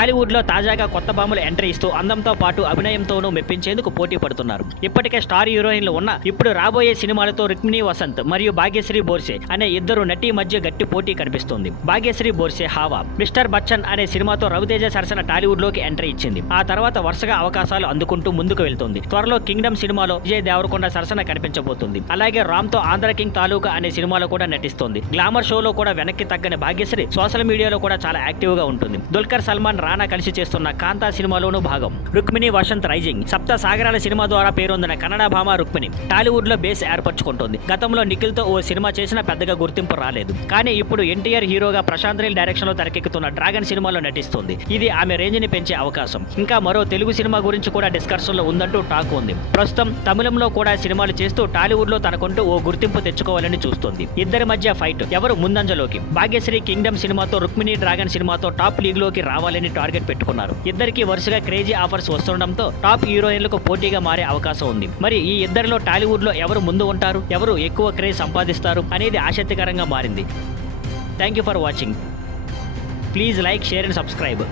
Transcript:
టాలీవుడ్ లో తాజాగా కొత్త భామలు ఎంట్రీ ఇస్తూ అందంతో పాటు అభినయంతోనూ మెప్పించేందుకు పోటీ పడుతున్నారు. ఇప్పటికే స్టార్ హీరోయిన్లు ఉన్న ఇప్పుడు రాబోయే సినిమాలతో రుక్మిణి వసంత్ మరియు భాగ్యశ్రీ బోర్సే అనే ఇద్దరు నటి మధ్య గట్టి పోటీ కనిపిస్తోంది. భాగ్యశ్రీ బోర్సే హావా, మిస్టర్ బచ్చన్ అనే సినిమాతో రవితేజ సరసన టాలీవుడ్ లోకి ఎంట్రీ ఇచ్చింది. ఆ తర్వాత వరుసగా అవకాశాలు అందుకుంటూ ముందుకు వెళ్తుంది. త్వరలో కింగ్డమ్ సినిమాలో విజయ్ దేవరకొండ సరసన కనిపించబోతుంది. అలాగే రామ్ తో ఆంధ్ర కింగ్ తాలూకా అనే సినిమాలో కూడా నటిస్తోంది. గ్లామర్ షోలో కూడా వెనక్కి తగ్గని భాగ్యశ్రీ సోషల్ మీడియాలో కూడా చాలా యాక్టివ్ గా ఉంటుంది. దుల్కర్ సల్మాన్, రానా కలిసి చేస్తున్న కాంతా సినిమాలోనూ భాగం. రుక్మిణి వసంత్ రైజింగ్ సప్త సాగరాల సినిమా ద్వారా పేరొందిన కన్నడ భామ రుక్మిణి టాలీవుడ్ లో బేస్ ఏర్పరచుకుంటోంది. గతంలో నిఖిల్ తో ఓ సినిమా చేసినా పెద్దగా గుర్తింపు రాలేదు. కానీ ఇప్పుడు ఎన్టీఆర్ హీరోగా ప్రశాంత్ నీల్ డైరెక్షన్ లో తెరకెక్కుతున్న డ్రాగన్ సినిమాలో నటిస్తుంది. ఇది ఆమె రేంజ్ ని పెంచే అవకాశం. ఇంకా మరో తెలుగు సినిమా గురించి కూడా డిస్కషన్ లో ఉందంటూ టాక్ ఉంది. ప్రస్తుతం తమిళంలో కూడా సినిమాలు చేస్తూ టాలీవుడ్ లో తనకుంటూ ఓ గుర్తింపు తెచ్చుకోవాలని చూస్తుంది. ఇద్దరి మధ్య ఫైట్ ఎవరు ముందంజలోకి. భాగ్యశ్రీ కింగ్డమ్ సినిమాతో, రుక్మిణి డ్రాగన్ సినిమాతో టాప్ లీగ్ లోకి రావాలని టార్గెట్ పెట్టుకున్నారు. ఇద్దరికి వరుసగా క్రేజీ ఆఫర్స్ వస్తుండడంతో టాప్ హీరోయిన్లకు పోటీగా మారే అవకాశం ఉంది. మరి ఈ ఇద్దరిలో టాలీవుడ్ లో ఎవరు ముందు ఉంటారు, ఎవరు ఎక్కువ క్రేజ్ సంపాదిస్తారు అనేది ఆసక్తికరంగా మారింది. Thank you for watching. Please like, share and subscribe.